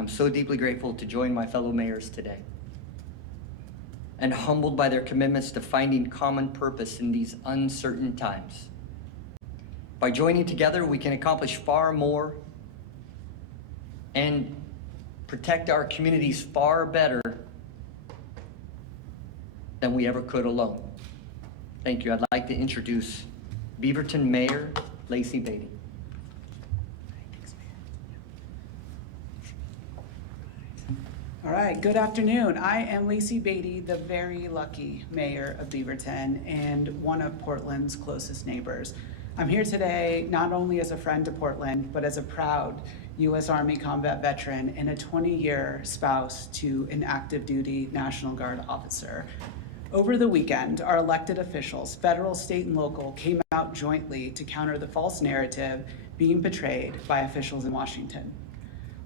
I'm so deeply grateful to join my fellow mayors today and humbled by their commitments to finding common purpose in these uncertain times. By joining together, we can accomplish far more and protect our communities far better than we ever could alone. Thank you. I'd like to introduce Beaverton Mayor Lacey Beatty. All right, good afternoon. I am Lacey Beatty, the very lucky mayor of Beaverton and one of Portland's closest neighbors. I'm here today not only as a friend to Portland, but as a proud U.S. Army combat veteran and a 20-year spouse to an active duty National Guard officer. Over the weekend, our elected officials, federal, state, and local, came out jointly to counter the false narrative being portrayed by officials in Washington.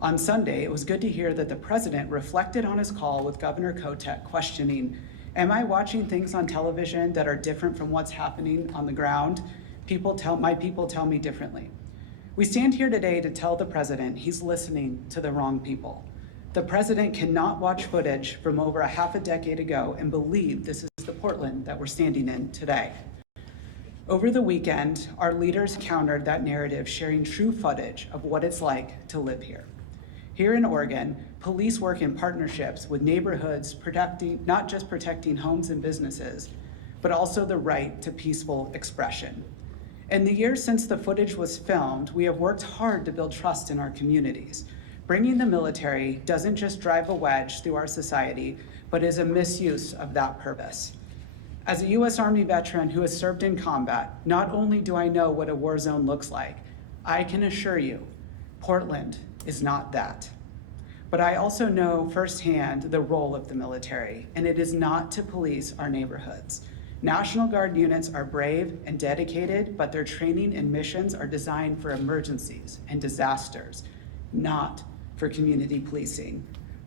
On Sunday, it was good to hear that the president reflected on his call with Governor Kotek, questioning, am I watching things on television that are different from what's happening on the ground? My people tell me differently. We stand here today to tell the president he's listening to the wrong people. The president cannot watch footage from over a half a decade ago and believe this is the Portland that we're standing in today. Over the weekend, our leaders countered that narrative, sharing true footage of what it's like to live here. Here in Oregon, police work in partnerships with neighborhoods, not just protecting homes and businesses, but also the right to peaceful expression. In the years since the footage was filmed, we have worked hard to build trust in our communities. Bringing the military doesn't just drive a wedge through our society, but is a misuse of that purpose. As a U.S. Army veteran who has served in combat, not only do I know what a war zone looks like, I can assure you, Portland is not that. But I also know firsthand the role of the military, and it is not to police our neighborhoods. National Guard units are brave and dedicated, but their training and missions are designed for emergencies and disasters, not for community policing.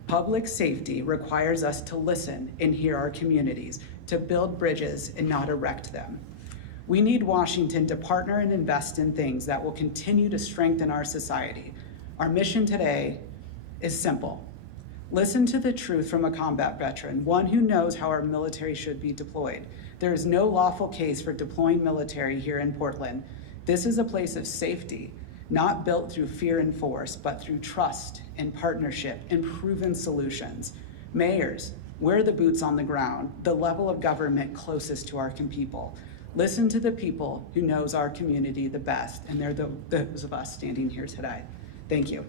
Public safety requires us to listen and hear our communities, to build bridges and not erect them. We need Washington to partner and invest in things that will continue to strengthen our society. Our mission today is simple. Listen to the truth from a combat veteran, one who knows how our military should be deployed. There is no lawful case for deploying military here in Portland. This is a place of safety, not built through fear and force, but through trust and partnership and proven solutions. Mayors, we're the boots on the ground, the level of government closest to our people. Listen to the people who knows our community the best, and they're those of us standing here today. Thank you.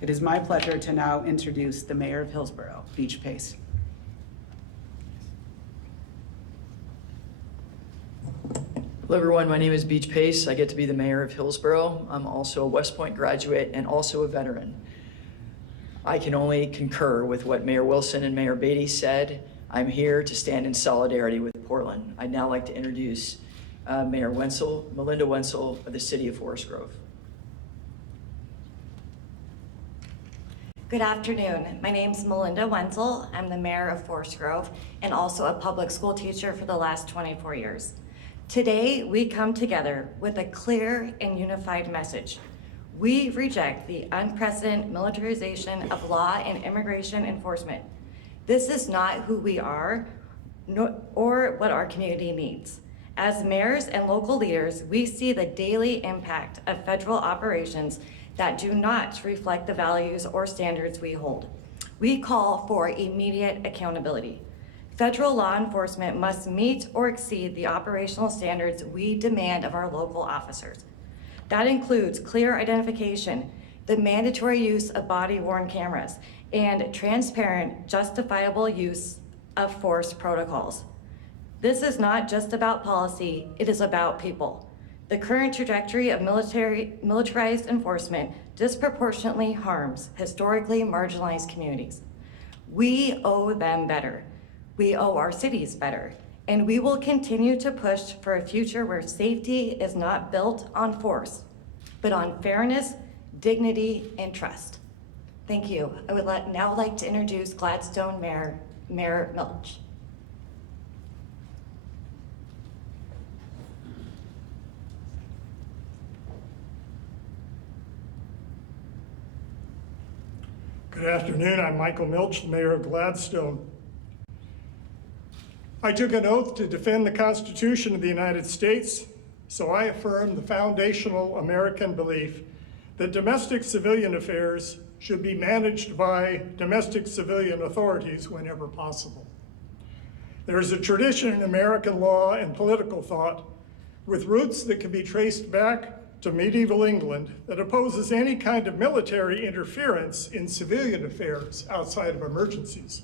It is my pleasure to now introduce the Mayor of Hillsborough, Beach Pace. Hello everyone, my name is Beach Pace. I get to be the mayor of Hillsborough. I'm also a West Point graduate and also a veteran. I can only concur with what Mayor Wilson and Mayor Beatty said. I'm here to stand in solidarity with Portland. I'd now like to introduce Mayor Melinda Wenzel of the City of Forest Grove. Good afternoon. My name's Melinda Wenzel. I'm the mayor of Forest Grove and also a public school teacher for the last 24 years. Today, we come together with a clear and unified message. We reject the unprecedented militarization of law and immigration enforcement. This is not who we are or what our community needs. As mayors and local leaders, we see the daily impact of federal operations that do not reflect the values or standards we hold. We call for immediate accountability. Federal law enforcement must meet or exceed the operational standards we demand of our local officers. That includes clear identification, the mandatory use of body-worn cameras, and transparent, justifiable use of force protocols. This is not just about policy, it is about people. The current trajectory of militarized enforcement disproportionately harms historically marginalized communities. We owe them better. We owe our cities better. And we will continue to push for a future where safety is not built on force, but on fairness, dignity, and trust. Thank you. I would now like to introduce Gladstone Mayor Milch. Good afternoon. I'm Michael Milch, the mayor of Gladstone. I took an oath to defend the Constitution of the United States, so I affirm the foundational American belief that domestic civilian affairs should be managed by domestic civilian authorities whenever possible. There is a tradition in American law and political thought with roots that can be traced back to medieval England that opposes any kind of military interference in civilian affairs outside of emergencies.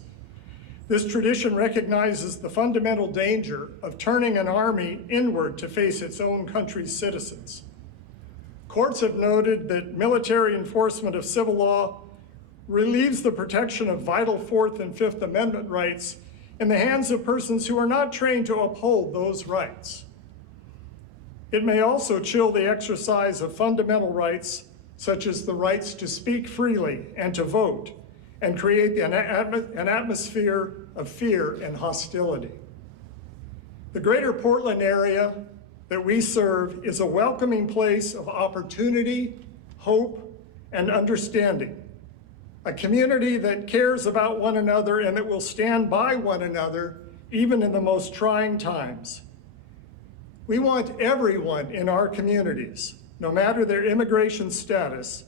This tradition recognizes the fundamental danger of turning an army inward to face its own country's citizens. Courts have noted that military enforcement of civil law relieves the protection of vital Fourth and Fifth Amendment rights in the hands of persons who are not trained to uphold those rights. It may also chill the exercise of fundamental rights, such as the rights to speak freely and to vote, and create an atmosphere of fear and hostility. The greater Portland area that we serve is a welcoming place of opportunity, hope, and understanding. A community that cares about one another and that will stand by one another even in the most trying times. We want everyone in our communities, no matter their immigration status,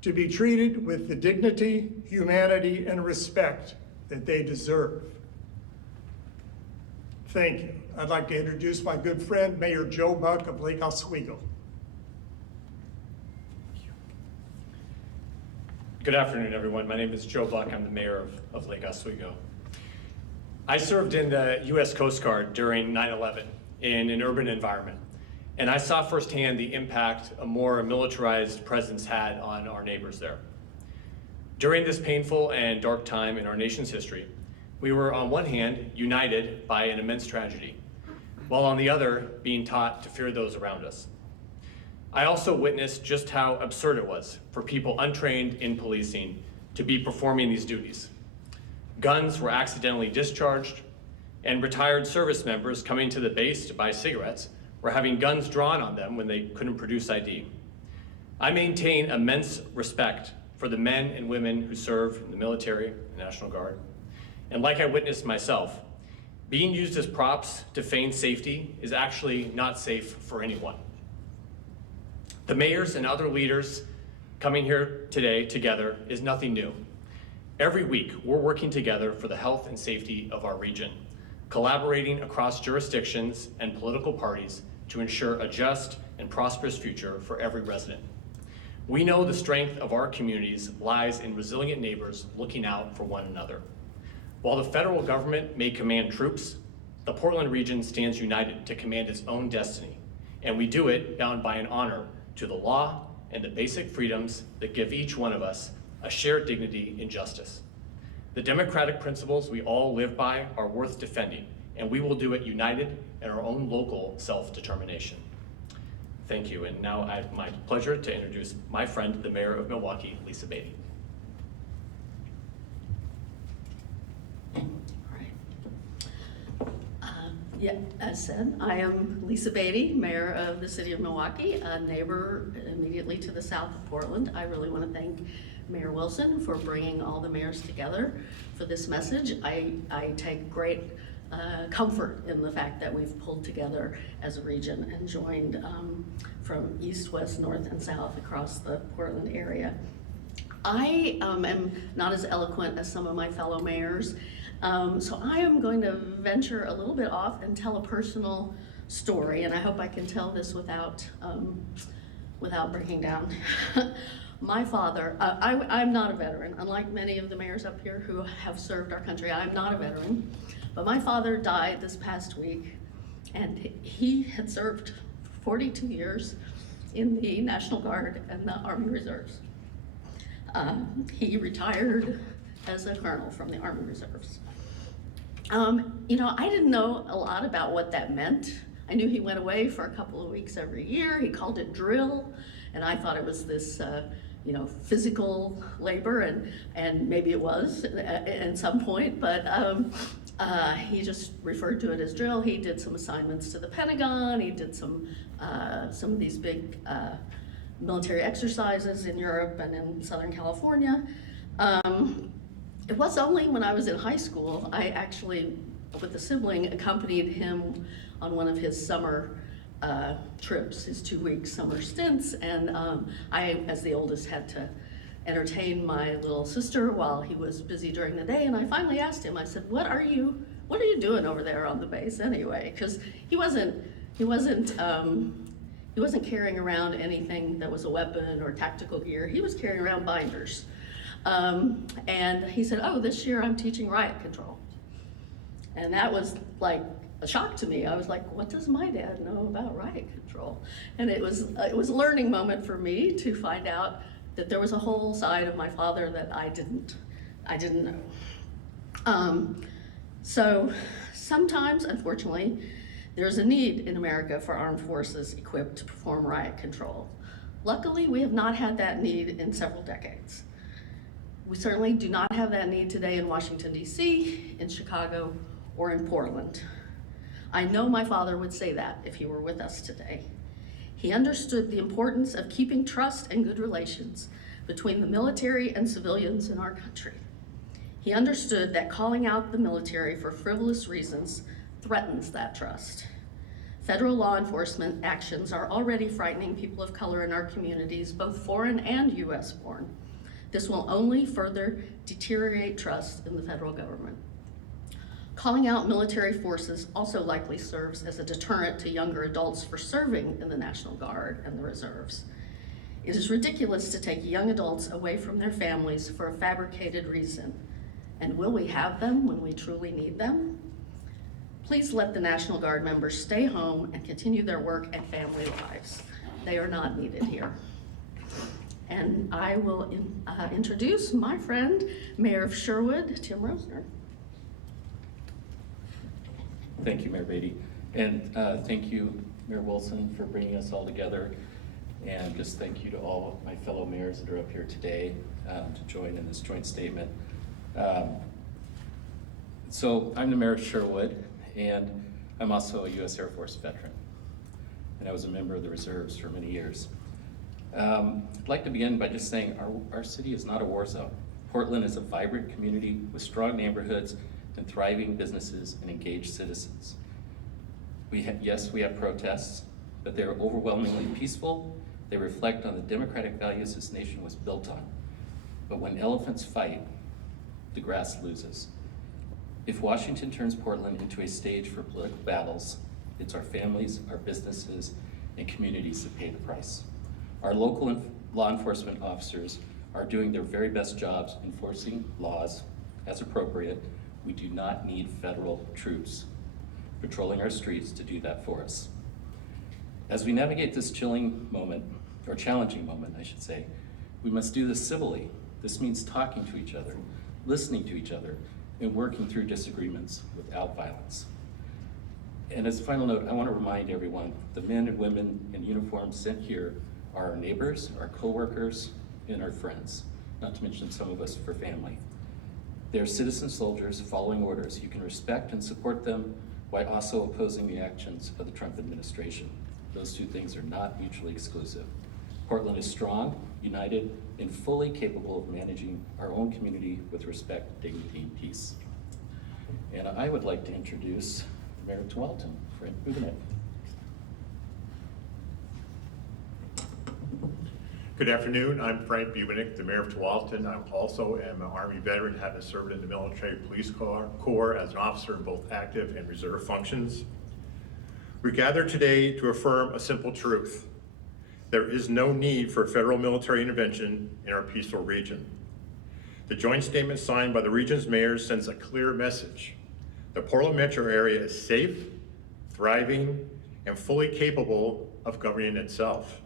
to be treated with the dignity, humanity, and respect that they deserve. Thank you. I'd like to introduce my good friend, Mayor Joe Buck of Lake Oswego. Good afternoon, everyone. My name is Joe Buck. I'm the mayor of Lake Oswego. I served in the U.S. Coast Guard during 9/11 in an urban environment, and I saw firsthand the impact a more militarized presence had on our neighbors there. During this painful and dark time in our nation's history, we were on one hand united by an immense tragedy, while on the other being taught to fear those around us. I also witnessed just how absurd it was for people untrained in policing to be performing these duties. Guns were accidentally discharged, and retired service members coming to the base to buy cigarettes were having guns drawn on them when they couldn't produce ID. I maintain immense respect for the men and women who serve in the military and National Guard. And like I witnessed myself, being used as props to feign safety is actually not safe for anyone. The mayors and other leaders coming here today together is nothing new. Every week, we're working together for the health and safety of our region, collaborating across jurisdictions and political parties to ensure a just and prosperous future for every resident. We know the strength of our communities lies in resilient neighbors looking out for one another. While the federal government may command troops, the Portland region stands united to command its own destiny, and we do it bound by an honor to the law and the basic freedoms that give each one of us a shared dignity and justice. The democratic principles we all live by are worth defending, and we will do it united in our own local self-determination. Thank you, and now I have my pleasure to introduce my friend, the mayor of Milwaukee, Lisa Beatty. Yeah, as said, I am Lisa Beatty, mayor of the city of Milwaukee, a neighbor immediately to the south of Portland. I really want to thank Mayor Wilson for bringing all the mayors together for this message. I take great comfort in the fact that we've pulled together as a region and joined from east, west, north, and south across the Portland area. I am not as eloquent as some of my fellow mayors. So I am going to venture a little bit off and tell a personal story, and I hope I can tell this without breaking down. My father, I'm not a veteran, unlike many of the mayors up here who have served our country. I'm not a veteran, but my father died this past week, and he had served 42 years in the National Guard and the Army Reserves. He retired as a colonel from the Army Reserves. I didn't know a lot about what that meant. I knew he went away for a couple of weeks every year. He called it drill, and I thought it was this, physical labor, and maybe it was at some point, but he just referred to it as drill. He did some assignments to the Pentagon. He did some of these big military exercises in Europe and in Southern California. It was only when I was in high school, I actually, with a sibling, accompanied him on one of his summer trips, his 2-week summer stints, and I, as the oldest, had to entertain my little sister while he was busy during the day, and I finally asked him, I said, what are you doing over there on the base anyway? Because he wasn't carrying around anything that was a weapon or tactical gear. He was carrying around binders. And he said, oh, this year I'm teaching riot control. And that was like a shock to me. I was like, what does my dad know about riot control? And it was a learning moment for me to find out that there was a whole side of my father that I didn't know. So sometimes, unfortunately, there's a need in America for armed forces equipped to perform riot control. Luckily, we have not had that need in several decades. We certainly do not have that need today in Washington, D.C., in Chicago, or in Portland. I know my father would say that if he were with us today. He understood the importance of keeping trust and good relations between the military and civilians in our country. He understood that calling out the military for frivolous reasons threatens that trust. Federal law enforcement actions are already frightening people of color in our communities, both foreign and US born. This will only further deteriorate trust in the federal government. Calling out military forces also likely serves as a deterrent to younger adults for serving in the National Guard and the reserves. It is ridiculous to take young adults away from their families for a fabricated reason. And will we have them when we truly need them? Please let the National Guard members stay home and continue their work and family lives. They are not needed here. And I will introduce my friend, Mayor of Sherwood, Tim Rosner. Thank you, Mayor Beatty. And thank you, Mayor Wilson, for bringing us all together. And just thank you to all of my fellow mayors that are up here today to join in this joint statement. So I'm the mayor of Sherwood, and I'm also a U.S. Air Force veteran. And I was a member of the reserves for many years. I'd like to begin by just saying our city is not a war zone. Portland is a vibrant community with strong neighborhoods and thriving businesses and engaged citizens. Yes, we have protests, but they are overwhelmingly peaceful. They reflect on the democratic values this nation was built on. But when elephants fight, the grass loses. If Washington turns Portland into a stage for political battles, it's our families, our businesses, and communities that pay the price. Our local law enforcement officers are doing their very best jobs enforcing laws as appropriate. We do not need federal troops patrolling our streets to do that for us. As we navigate this challenging moment, I should say, we must do this civilly. This means talking to each other, listening to each other, and working through disagreements without violence. And as a final note, I want to remind everyone, the men and women in uniform sent here are our neighbors, our coworkers, and our friends, not to mention some of us for family. They're citizen soldiers following orders. You can respect and support them while also opposing the actions of the Trump administration. Those two things are not mutually exclusive. Portland is strong, united, and fully capable of managing our own community with respect, dignity, and peace. And I would like to introduce Mayor of Tualatin, Frank Bubenich. Good afternoon, I'm Frank Bubenich, the Mayor of Tualatin. I also am an Army veteran, having served in the military police corps as an officer in both active and reserve functions. We gather today to affirm a simple truth. There is no need for federal military intervention in our peaceful region. The joint statement signed by the region's mayors sends a clear message. The Portland metro area is safe, thriving, and fully capable of governing itself.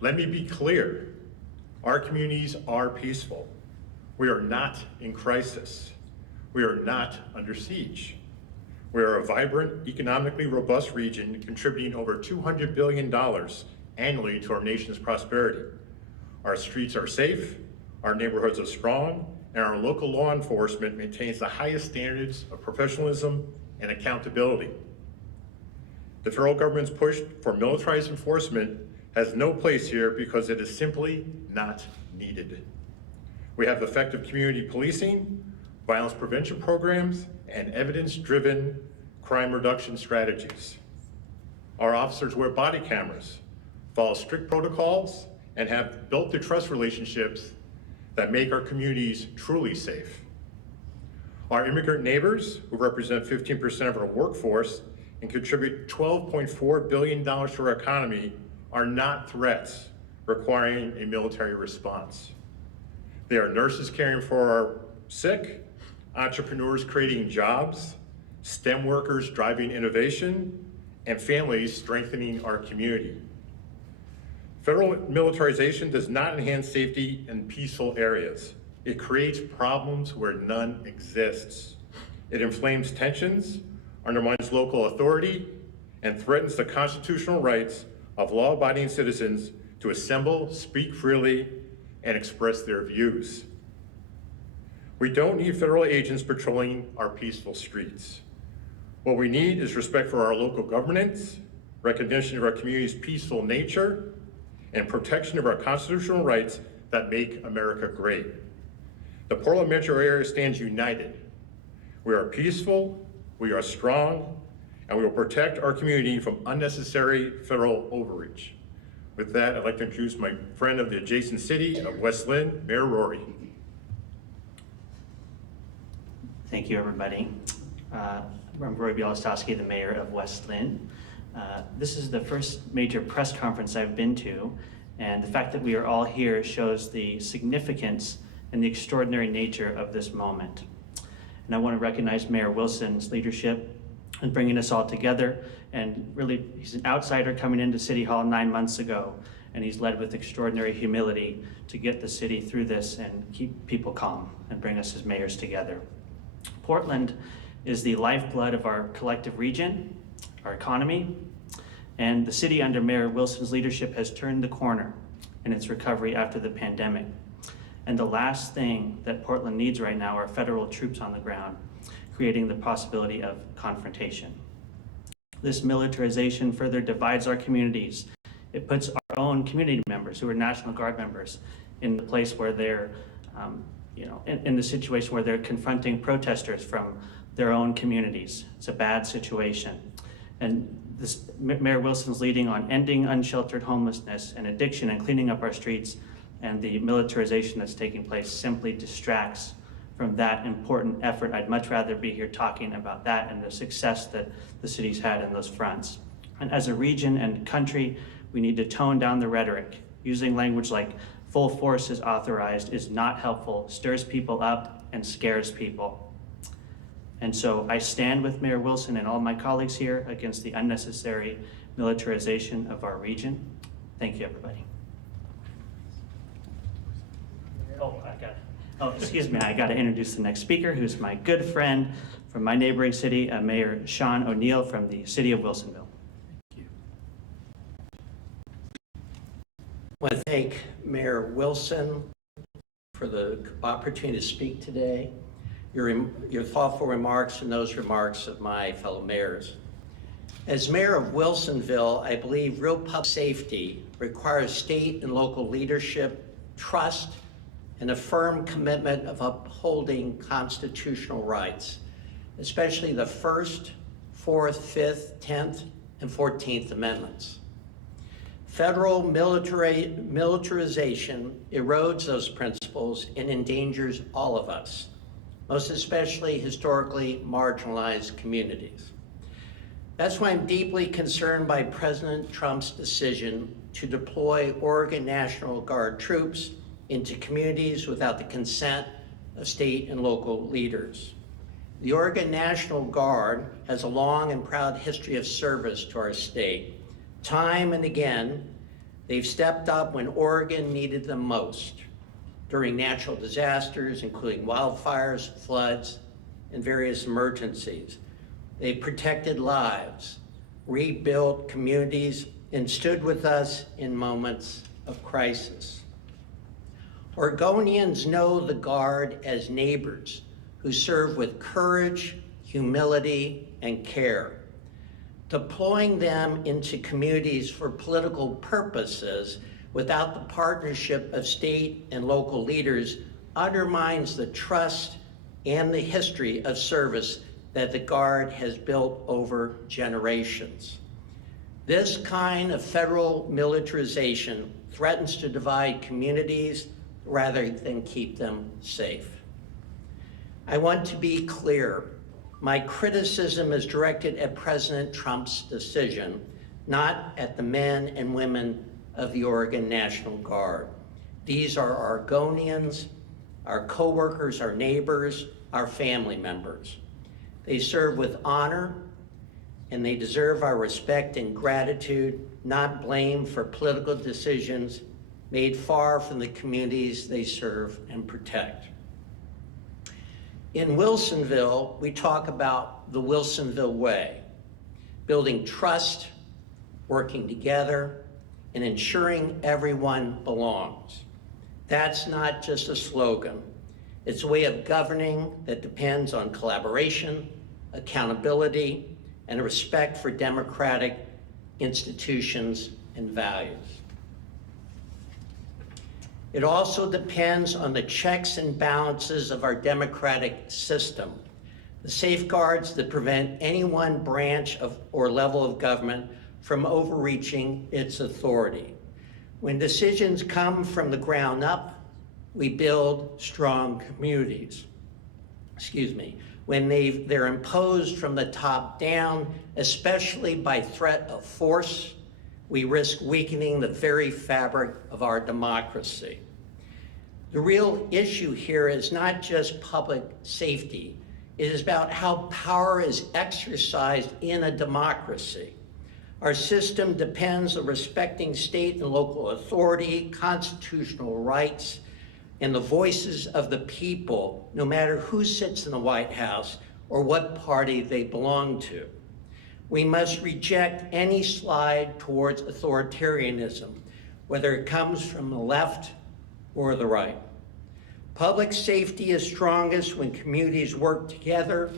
Let me be clear, our communities are peaceful. We are not in crisis. We are not under siege. We are a vibrant, economically robust region contributing over $200 billion annually to our nation's prosperity. Our streets are safe, our neighborhoods are strong, and our local law enforcement maintains the highest standards of professionalism and accountability. The federal government's push for militarized enforcement has no place here because it is simply not needed. We have effective community policing, violence prevention programs, and evidence-driven crime reduction strategies. Our officers wear body cameras, follow strict protocols, and have built the trust relationships that make our communities truly safe. Our immigrant neighbors, who represent 15% of our workforce and contribute $12.4 billion to our economy, are not threats requiring a military response. They are nurses caring for our sick, entrepreneurs creating jobs, STEM workers driving innovation, and families strengthening our community. Federal militarization does not enhance safety in peaceful areas. It creates problems where none exists. It inflames tensions, undermines local authority, and threatens the constitutional rights of law-abiding citizens to assemble, speak freely, and express their views. We don't need federal agents patrolling our peaceful streets. What we need is respect for our local governance, recognition of our community's peaceful nature, and protection of our constitutional rights that make America great. The Portland metro area stands united. We are peaceful, we are strong, and we will protect our community from unnecessary federal overreach. With that, I'd like to introduce my friend of the adjacent city of West Lynn, Mayor Rory. Thank you, everybody. I'm Roy Bielostowski, the mayor of West Lynn. This is the first major press conference I've been to, and the fact that we are all here shows the significance and the extraordinary nature of this moment. And I want to recognize Mayor Wilson's leadership in bringing us all together. And really, he's an outsider coming into City Hall 9 months ago, and he's led with extraordinary humility to get the city through this and keep people calm and bring us as mayors together. Portland is the lifeblood of our collective region, our economy, and the city under Mayor Wilson's leadership has turned the corner in its recovery after the pandemic. And the last thing that Portland needs right now are federal troops on the ground, creating the possibility of confrontation. This militarization further divides our communities. It puts our own community members, who are National Guard members, in the place where they're, in the situation where they're confronting protesters from their own communities. It's a bad situation. And this, Mayor Wilson's leading on ending unsheltered homelessness and addiction and cleaning up our streets, and the militarization that's taking place simply distracts from that important effort. I'd much rather be here talking about that and the success that the city's had in those fronts. And as a region and country, we need to tone down the rhetoric. Using language like full force is authorized is not helpful, stirs people up and scares people. And so I stand with Mayor Wilson and all my colleagues here against the unnecessary militarization of our region. Thank you, everybody. Excuse me, I got to introduce the next speaker, who's my good friend from my neighboring city, Mayor Sean O'Neill from the city of Wilsonville. Thank you. I want to thank Mayor Wilson for the opportunity to speak today, your thoughtful remarks and those remarks of my fellow mayors. As mayor of Wilsonville, I believe real public safety requires state and local leadership, trust, and a firm commitment of upholding constitutional rights, especially the First, Fourth, Fifth, 10th, and 14th Amendments. Federal militarization erodes those principles and endangers all of us, most especially historically marginalized communities. That's why I'm deeply concerned by President Trump's decision to deploy Oregon National Guard troops into communities without the consent of state and local leaders. The Oregon National Guard has a long and proud history of service to our state. Time and again, they've stepped up when Oregon needed them most, during natural disasters, including wildfires, floods, and various emergencies. They protected lives, rebuilt communities, and stood with us in moments of crisis. Oregonians know the Guard as neighbors who serve with courage, humility, and care. Deploying them into communities for political purposes without the partnership of state and local leaders undermines the trust and the history of service that the Guard has built over generations. This kind of federal militarization threatens to divide communities rather than keep them safe. I want to be clear. My criticism is directed at President Trump's decision, not at the men and women of the Oregon National Guard. These are Oregonians, our coworkers, our neighbors, our family members. They serve with honor, and they deserve our respect and gratitude, not blame for political decisions made far from the communities they serve and protect. In Wilsonville, we talk about the Wilsonville way, building trust, working together, and ensuring everyone belongs. That's not just a slogan. It's a way of governing that depends on collaboration, accountability, and a respect for democratic institutions and values. It also depends on the checks and balances of our democratic system, the safeguards that prevent any one branch of or level of government from overreaching its authority. When decisions come from the ground up, we build strong communities. When they're imposed from the top down, especially by threat of force, we risk weakening the very fabric of our democracy. The real issue here is not just public safety. It is about how power is exercised in a democracy. Our system depends on respecting state and local authority, constitutional rights, and the voices of the people, no matter who sits in the White House or what party they belong to. We must reject any slide towards authoritarianism, whether it comes from the left or the right. Public safety is strongest when communities work together,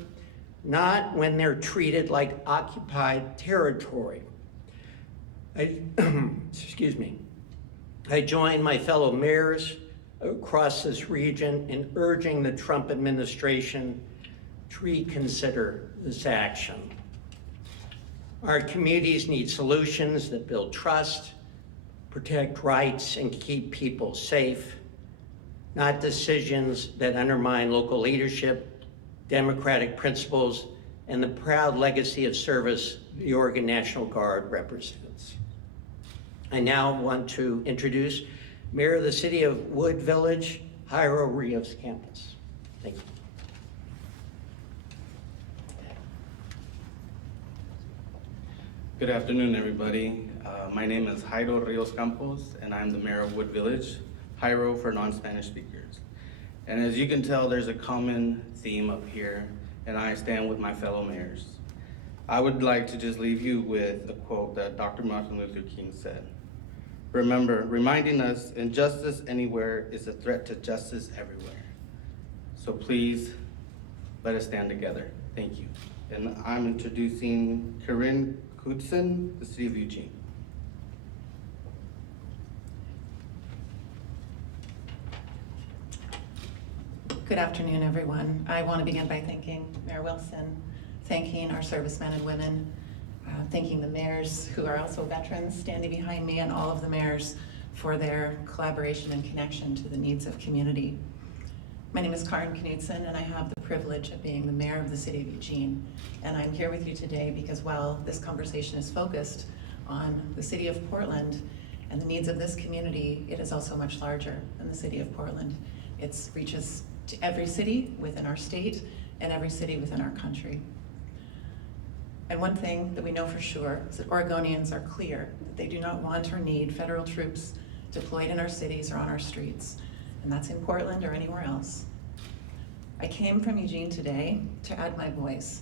not when they're treated like occupied territory. I join my fellow mayors across this region in urging the Trump administration to reconsider this action. Our communities need solutions that build trust, protect rights, and keep people safe, not decisions that undermine local leadership, democratic principles, and the proud legacy of service the Oregon National Guard represents. I now want to introduce Mayor of the City of Wood Village, Jairo Rios Campos. Thank you. Good afternoon, everybody. My name is Jairo Rios Campos, and I'm the mayor of Wood Village, Jairo for non-Spanish speakers. And as you can tell, there's a common theme up here, and I stand with my fellow mayors. I would like to just leave you with a quote that Dr. Martin Luther King said. Remember, reminding us injustice anywhere is a threat to justice everywhere. So please, let us stand together. Thank you. And I'm introducing Corinne Kudson, the City of Eugene. Good afternoon, everyone. I want to begin by thanking Mayor Wilson, thanking our servicemen and women, thanking the mayors who are also veterans standing behind me, and all of the mayors for their collaboration and connection to the needs of community. My name is Karin Knudsen, and I have the privilege of being the mayor of the City of Eugene. And I'm here with you today because while this conversation is focused on the City of Portland and the needs of this community, it is also much larger than the City of Portland. It reaches to every city within our state and every city within our country. And one thing that we know for sure is that Oregonians are clear that they do not want or need federal troops deployed in our cities or on our streets, and that's in Portland or anywhere else. I came from Eugene today to add my voice.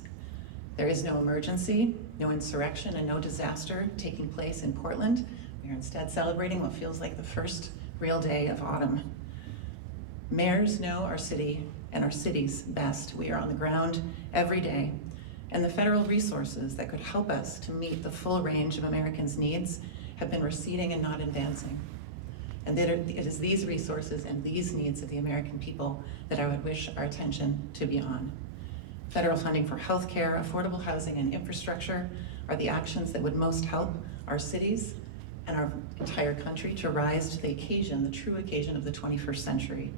There is no emergency, no insurrection, and no disaster taking place in Portland. We are instead celebrating what feels like the first real day of autumn. Mayors know our city and our cities best. We are on the ground every day, and the federal resources that could help us to meet the full range of Americans' needs have been receding and not advancing. And it is these resources and these needs of the American people that I would wish our attention to be on. Federal funding for healthcare, affordable housing, and infrastructure are the actions that would most help our cities and our entire country to rise to the occasion, the true occasion of the 21st century.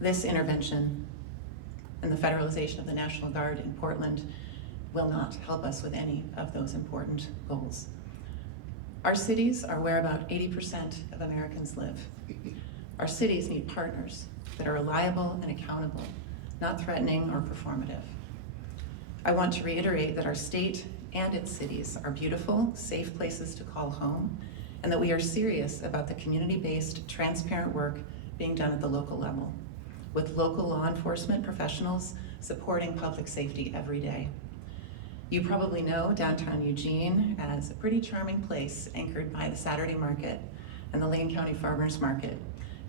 This intervention and the federalization of the National Guard in Portland will not help us with any of those important goals. Our cities are where about 80% of Americans live. Our cities need partners that are reliable and accountable, not threatening or performative. I want to reiterate that our state and its cities are beautiful, safe places to call home, and that we are serious about the community-based, transparent work being done at the local level, with local law enforcement professionals supporting public safety every day. You probably know downtown Eugene as a pretty charming place anchored by the Saturday Market and the Lane County Farmers Market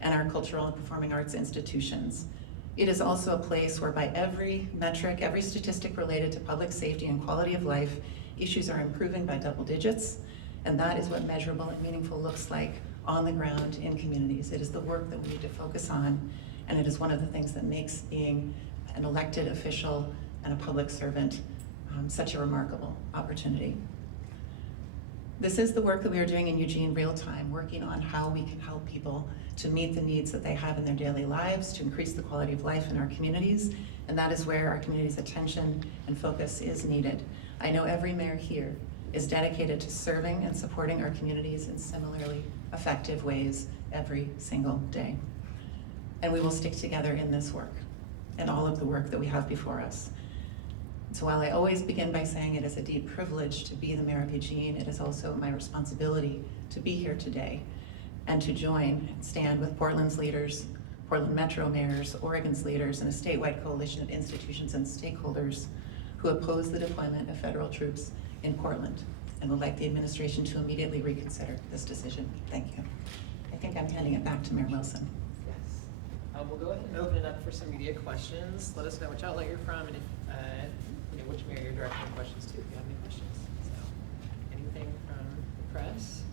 and our cultural and performing arts institutions. It is also a place where by every metric, every statistic related to public safety and quality of life, issues are improving by double digits, and that is what measurable and meaningful looks like on the ground in communities. It is the work that we need to focus on, and it is one of the things that makes being an elected official and a public servant such a remarkable opportunity. This is the work that we are doing in Eugene real time, working on how we can help people to meet the needs that they have in their daily lives, to increase the quality of life in our communities, and that is where our community's attention and focus is needed. I know every mayor here is dedicated to serving and supporting our communities in similarly effective ways every single day. And we will stick together in this work and all of the work that we have before us. So while I always begin by saying it is a deep privilege to be the mayor of Eugene, it is also my responsibility to be here today and to join and stand with Portland's leaders, Portland Metro mayors, Oregon's leaders, and a statewide coalition of institutions and stakeholders who oppose the deployment of federal troops in Portland and would like the administration to immediately reconsider this decision. Thank you. I think I'm handing it back to Mayor Wilson. Yes. We'll go ahead and open it up for some media questions. Let us know which outlet you're from and if, which mayor you're directing questions to if you have any questions. So, anything from the press?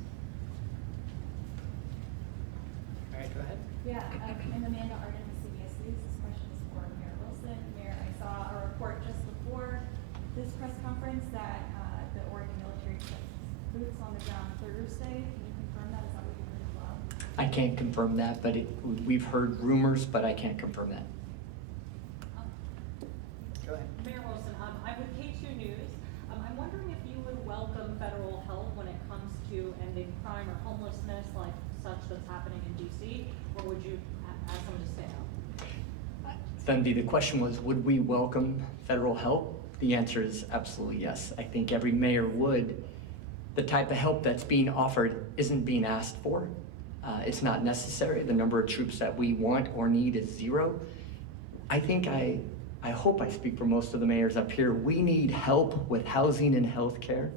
All right, go ahead. Yeah, I'm Amanda Arden with CBS News. This question is for Mayor Wilson. Mayor, I saw a report just before this press conference that the Oregon military puts boots on the ground Thursday. Can you confirm that? Is that what you heard as well? I can't confirm that, but we've heard rumors, but I can't confirm that. Go ahead. Mayor Wilson, I'm with K2 News. I'm wondering if you would welcome federal help when it comes to ending crime or homelessness like such that's happening in DC, or would you ask them to stay out? Thunby, the question was, would we welcome federal help? The answer is absolutely yes. I think every mayor would. The type of help that's being offered isn't being asked for. It's not necessary. The number of troops that we want or need is zero. I think I hope I speak for most of the mayors up here. We need help with housing and healthcare,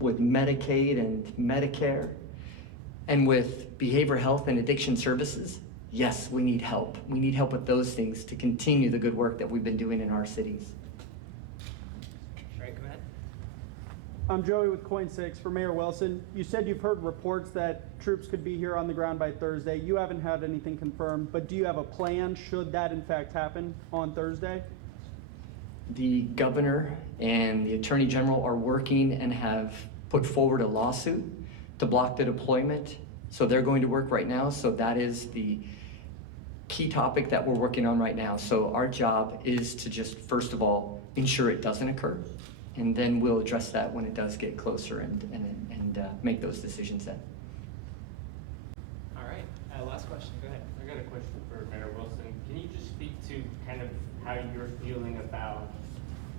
with Medicaid and Medicare, and with behavioral health and addiction services. Yes, we need help. We need help with those things to continue the good work that we've been doing in our cities. Right, go ahead. I'm Joey with Coin 6 for Mayor Wilson. You said you've heard reports that troops could be here on the ground by Thursday. You haven't had anything confirmed, but do you have a plan should that in fact happen on Thursday? The governor and the attorney general are working and have put forward a lawsuit to block the deployment. So they're going to work right now. So that is the key topic that we're working on right now. So our job is to just, first of all, ensure it doesn't occur. And then we'll address that when it does get closer and make those decisions then. All right, last question, go ahead. I got a question for Mayor Wilson. Can you just speak to kind of how you're feeling about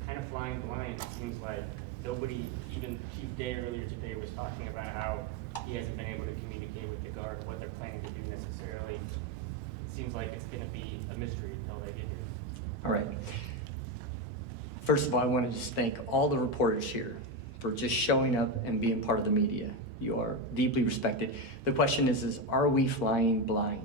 kind of flying blind? It seems like nobody, even Chief Day earlier today was talking about how he hasn't been able to communicate with the Guard what they're planning to do necessarily. It seems like it's going to be a mystery until they get here. All right. First of all, I want to just thank all the reporters here for just showing up and being part of the media. You are deeply respected. The question is are we flying blind?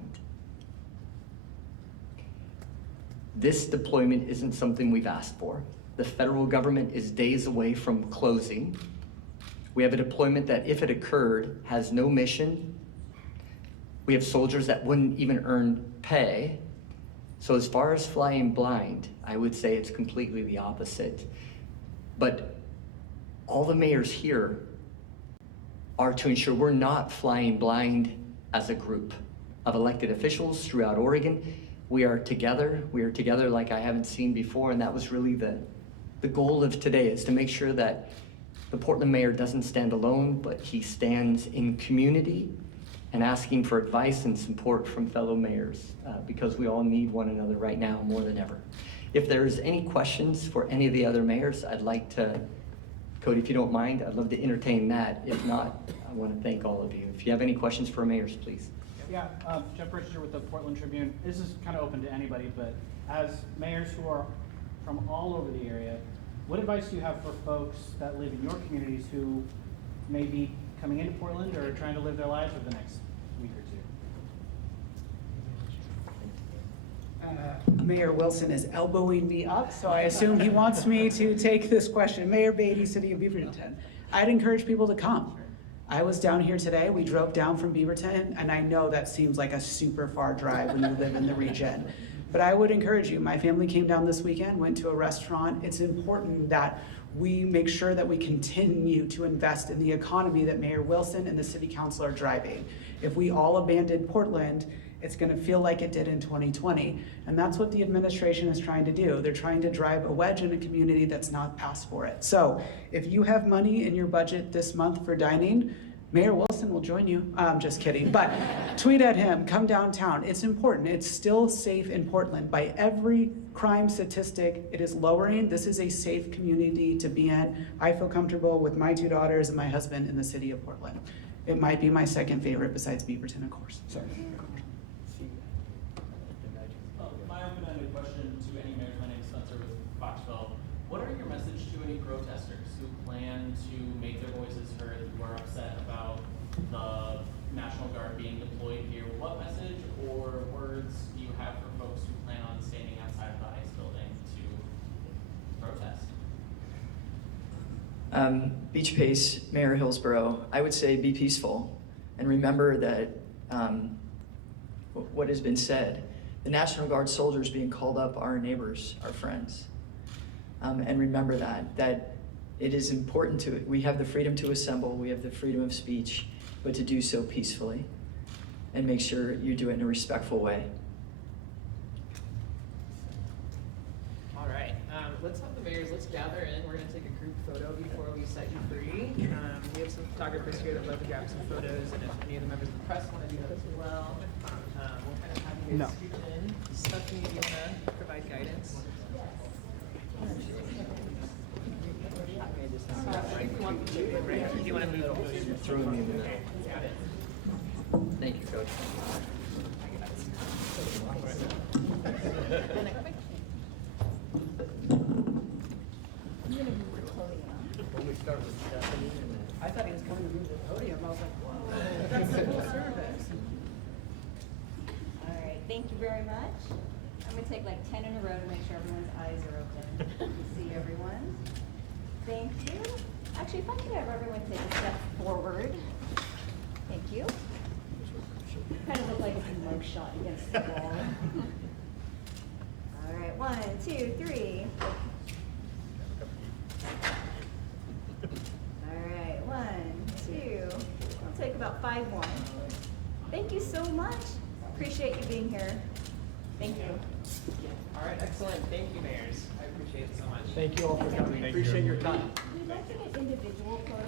This deployment isn't something we've asked for. The federal government is days away from closing. We have a deployment that, if it occurred, has no mission, We have soldiers that wouldn't even earn pay. So as far as flying blind, I would say it's completely the opposite. But all the mayors here are to ensure we're not flying blind as a group of elected officials throughout Oregon. We are together like I haven't seen before, and that was really the goal of today, is to make sure that the Portland mayor doesn't stand alone, but he stands in community and asking for advice and support from fellow mayors, because we all need one another right now more than ever. If there's any questions for any of the other mayors, I'd like to, Cody, if you don't mind, I'd love to entertain that. If not, I want to thank all of you. If you have any questions for mayors, please. Yeah, Jeff Richter with the Portland Tribune. This is kind of open to anybody, but as mayors who are from all over the area, what advice do you have for folks that live in your communities who may be coming into Portland or trying to live their lives over the next week or two? Mayor Wilson is elbowing me up, so I assume he wants me to take this question. Mayor Beatty, City of Beaverton. I'd encourage people to come. I was down here today. We drove down from Beaverton, and I know that seems like a super far drive when you live in the region. But I would encourage you. My family came down this weekend, went to a restaurant. It's important that we make sure that we continue to invest in the economy that Mayor Wilson and the City Council are driving. If we all abandon Portland, it's gonna feel like it did in 2020. And that's what the administration is trying to do. They're trying to drive a wedge in a community that's not asked for it. So if you have money in your budget this month for dining, Mayor Wilson will join you. I'm just kidding, but tweet at him, come downtown. It's important. It's still safe in Portland. By every crime statistic, it is lowering. This is a safe community to be in. I feel comfortable with my 2 daughters and my husband in the city of Portland. It might be my second favorite besides Beaverton, of course. So. My open-ended question to any mayors, my name is Spencer with Foxville. What are your message to any protesters who plan to make their voices heard, who are upset about the National Guard being deployed here? What message or words do you have for folks who plan on standing outside of the ICE building to protest? Beach Pace, Mayor Hillsborough, I would say be peaceful and remember that what has been said. The National Guard soldiers being called up are our neighbors, our friends. And remember that it is important we have the freedom to assemble, we have the freedom of speech, but to do so peacefully and make sure you do it in a respectful way. All right, let's have the mayors, let's gather in. We're gonna take a group photo before we set you free. We have some photographers here that love to grab some photos, and if any of the members of the press wanna do that as well, we'll kind of have you guys scoot in. Stephanie, do you wanna provide guidance? I think we want the two in, right? Do you wanna move? Throw me in there. Thank you, Coach. I thought he was coming to move the podium. I was like, whoa, that's a full service. All right, thank you very much. I'm gonna take like 10 in a row to make sure everyone's eyes are open. You see everyone? Thank you. Actually, if I could have everyone take a step forward. Thank you. Kind of look like it's a mug shot against the wall. All right, 1, 2, 3. All right, 1, 2. I'll take about 5 more. Thank you so much. Appreciate you being here. Thank you. All right, excellent. Thank you, mayors. I appreciate it so much. Thank you all for coming. Appreciate your time. We'd like to get individual photos.